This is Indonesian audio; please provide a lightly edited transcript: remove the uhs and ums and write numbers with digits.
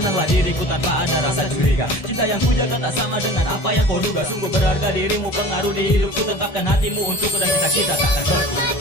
Pandanglah diriku tanpa ada rasa curiga. Cinta yang kujaga tak sama dengan apa yang kau duga. Sungguh berharga dirimu, pengaruh di hidupku. Tengkapkan hatimu untukku dan kita tak akan berkurang.